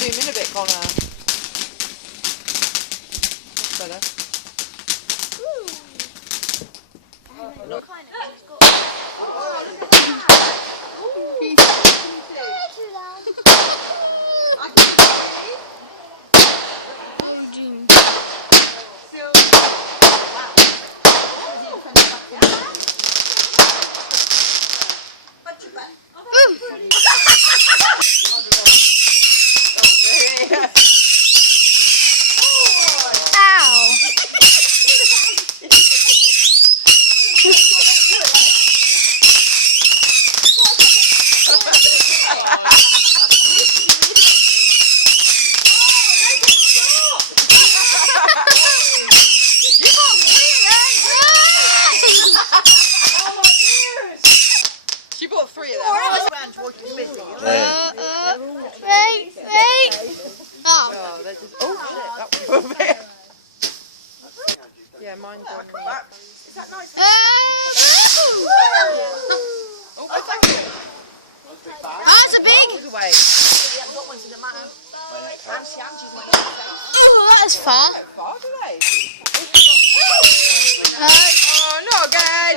zoom in a bit, Connor. That's better. Look. She bought 3 of them. Wait. Oh. Oh, they're just. Oh shit, that was a bit. Yeah, mine's on. Is that nice? Oh, thank you. That's a big. That was away. Oh, that is far. Far away. Uh, Oh, not again.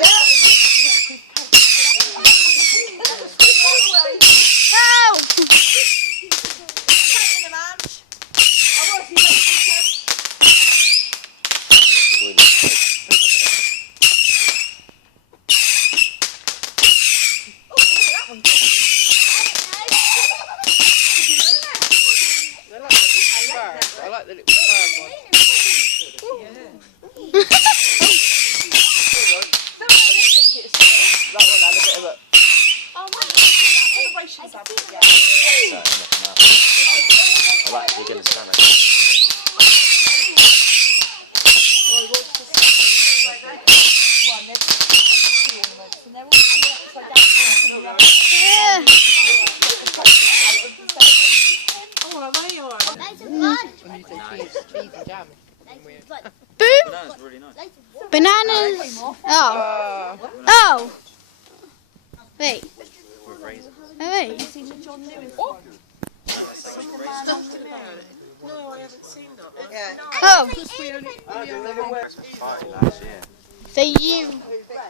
no. I like the little bird one. That one had a bit of a... I like you're going to stand it. Yeah. When you say cheese and jam. Weird. Boom. Banana's really nice. Bananas. Oh. Oh. Oh. Wait. With raisins. Oh, wait. No, I haven't seen that. Oh. Christmas party last year. So you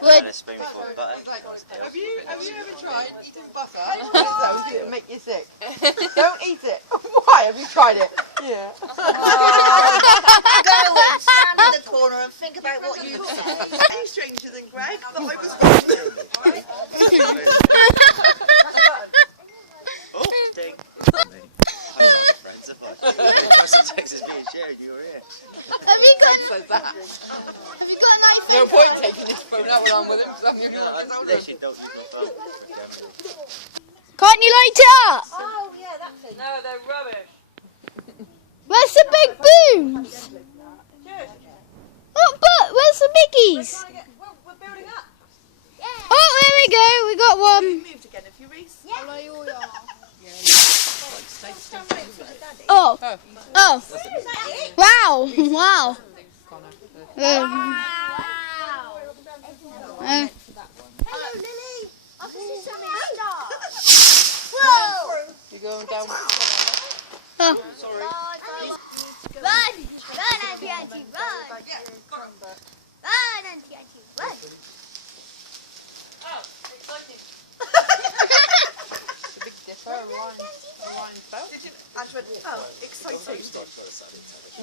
would. And a spoonful of butter. Have you ever tried eating butter? It'll make you sick. Don't eat it. Why? Have you tried it? Yeah. Go and stand in the corner and think about what you said. Any stranger than Greg? That I was Oh, ding. I love your friends. If I Texas being shared, you were here. Have you got? Says that. Have you got an iPhone? No point taking this phone out when I'm with him because I'm the only No, one I that's older. literally don't use my phone. Can't you light it up? Oh, yeah, that's it. No, they're rubbish. Where's the big booms? What? But where's the biggies? We're building up. Oh, there we go. We got one. You moved again, have you, Reese? Oh. Oh. Oh. Wow. Wow. Wow. Uh, Hello, Lily. I can see so many stars. Whoa. You're going down. oh. Run, Auntie Auntie, run! Run, Auntie Auntie, run! The Big Dipper, a wine spout. Did you? And went, oh, exciting.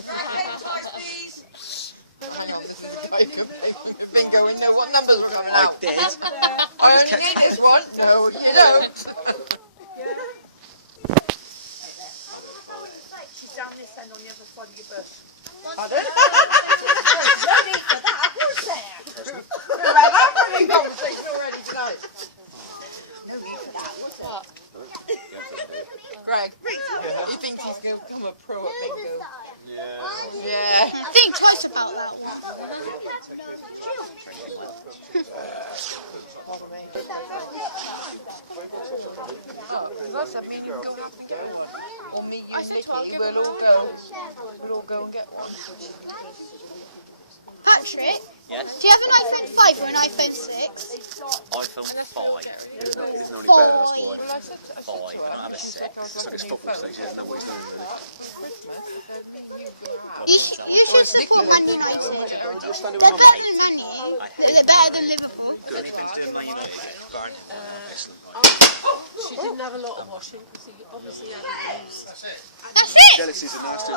Advertise, please. Hang on, this is the bingo. We know what number's coming I out. did. I only did this one, so you know. She's down this end on the other side of your bush. Pardon? No need for that, was there? We've had that fucking conversation already tonight. No need for that, was there? What? Greg, he thinks he's going to become a pro at bingo. Yeah. Yeah. Think twice about that one. That's that mean you can go have bingo? Or meet you and Nikki, we'll all go. We'll all go and get one. Patrick, Yes. Do you have an iPhone 5 or an iPhone 6? iPhone 5. Isn't only better, that's why. Well, I said to 5. I don't have a 6. It's like a stopwatch stage, isn't that what he's doing? You should support Man United. You're standing They're with better than Man United. They're better than Liverpool. Got anything to do with Man United? Baron? excellent. She didn't have a lot of washing because he obviously hadn't used. That's it! Jealousy's a nasty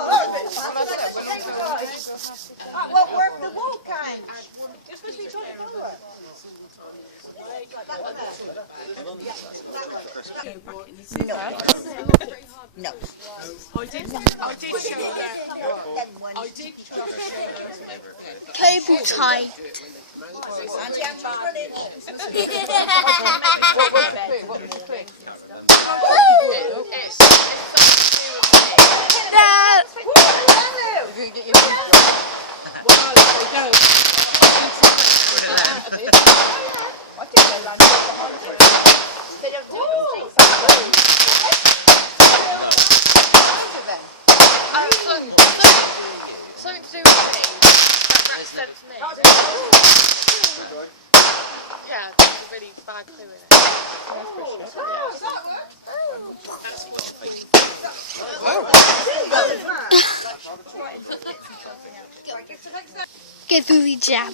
Well, where the wall came. You're supposed to be trying to follow it. No. No. I did show her. I did show her. Cable tie. Auntie Anne's running. What's the thing? It's something You're going to get your teeth done. well, I don't. I think they'll land right behind you. They don't do the Something to do with me. That represents me. Yeah, there's a really bad clue in it. Get through the jam.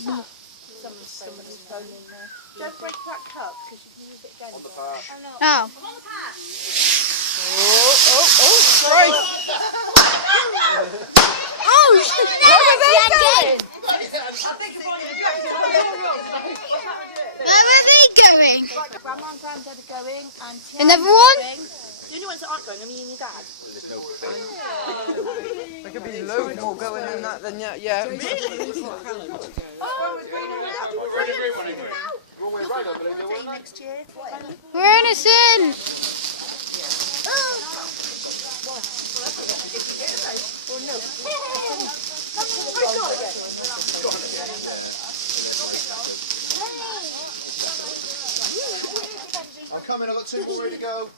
Don't break that cup because you can use it again. Oh. Right. Oh, shit. Where are they going? Grandma and Granddad are going, and Another one? the only ones that aren't going are me and your dad. There could be loads more going than that than yeah. Next year. We're innocent. I'm coming, I've got 2 more ready to go.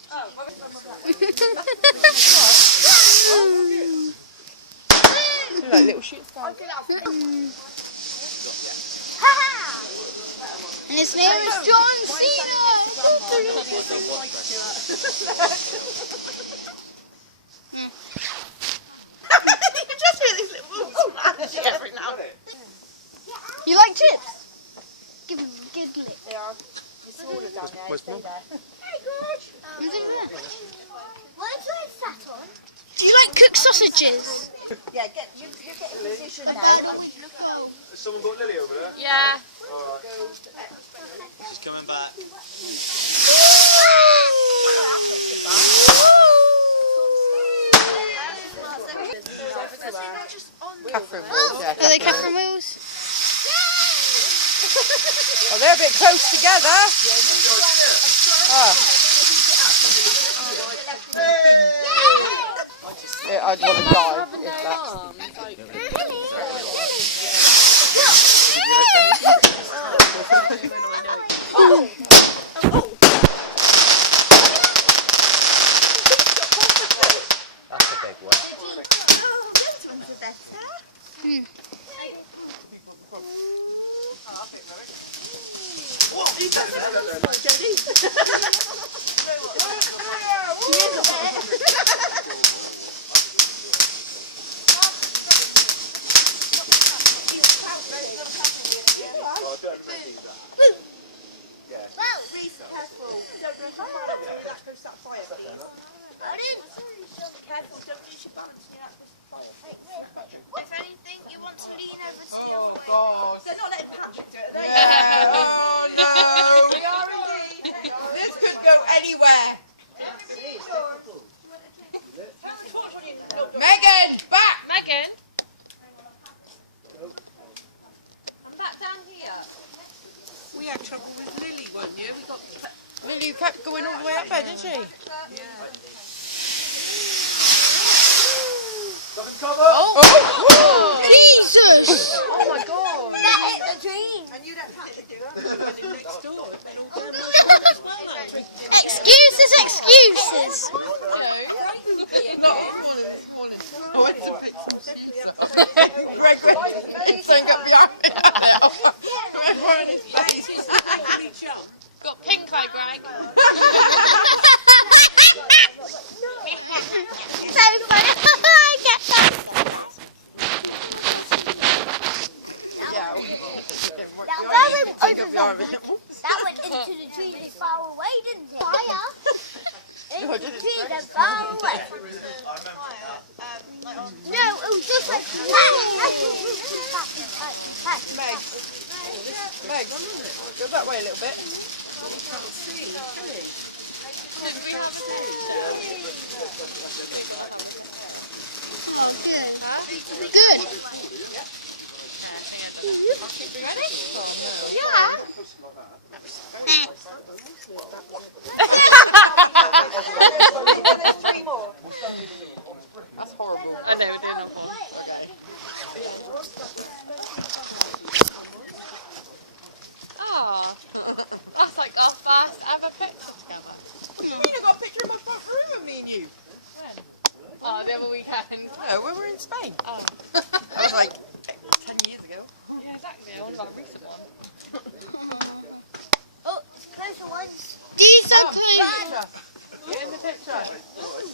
Like little shoot stars. And his name is John Cena. You just hear these little moves every now and then. You like chips? Give them a good lick. They are. It's all down there. Where's Stay Mum? there. What is that on? Do you like cooked sausages? Yeah, you get in position now. Has someone got Lily over there? Yeah. She's coming back. Catherine Wills, yeah. Are they Catherine Wills? Oh, they're a bit close together. Oh. Yeah, I'd want to die if that's... That's a big one. Those ones are better. Careful, don't lose your balance. If anything, you want to lean over to the other way. God. They're not letting Patrick do it, are they? Oh no! This could go anywhere. Megan, back! Megan. I'm back down here. We had trouble with Lily one year. We got Lily kept going all the way up there, didn't she? Nothing cover? Oh! Jesus! Oh my god. That hit the dream. And you let Patrick do it. next door. Excuses, excuses. Not this morning. Oh, I didn't make some Greg, he's throwing up the arm. Remember in his face. Making me jump. Got pink eye, Greg. So funny. I get that. Yeah. That went into the trees and far away, didn't it? Fire. Into No, the did it trees straight? and far away. No, it was just like Meg. Meg, go that way a little bit. Can't see, can he? Good. There's 3 more. That's horrible. I know, we're doing all four. Ah, that's like our first ever picture together. What do you mean I got a picture in my front room of me and you? Oh, the other weekend. No, we were in Spain. Oh, That was like 10 years ago. yeah, exactly. I wonder about a recent one. Oh, closer ones. These are Picture. Get in the picture.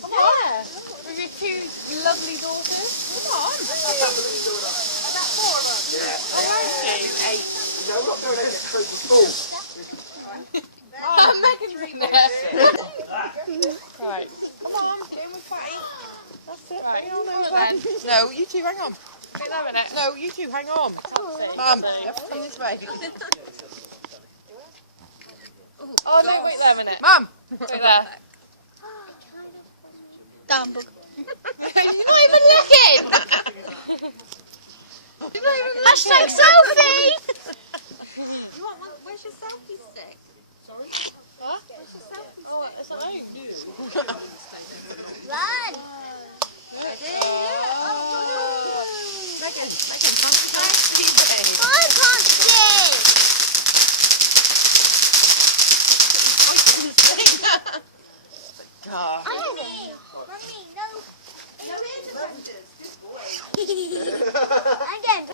Come on. With your 2 lovely daughters. Come on. No, we're not going in at Crazy School. Oh, Megan's in there. Right. Come on, get in with Fatty. That's it. Right. Hang on, Come those on ones. No, you two, hang on. Wait a minute. No, you two, hang on. Mum, you have to come this way. Oh, no, wait there a minute. Mum. Wait there. Damn book. You're not even looking. You're not even Hashtag selfie. You want one? Where's your selfie stick? Sorry? What? Where's your selfie stick? Oh, it's at home. Run. Ready? Megan, Megan, I can't see. God. Mummy, no. Again.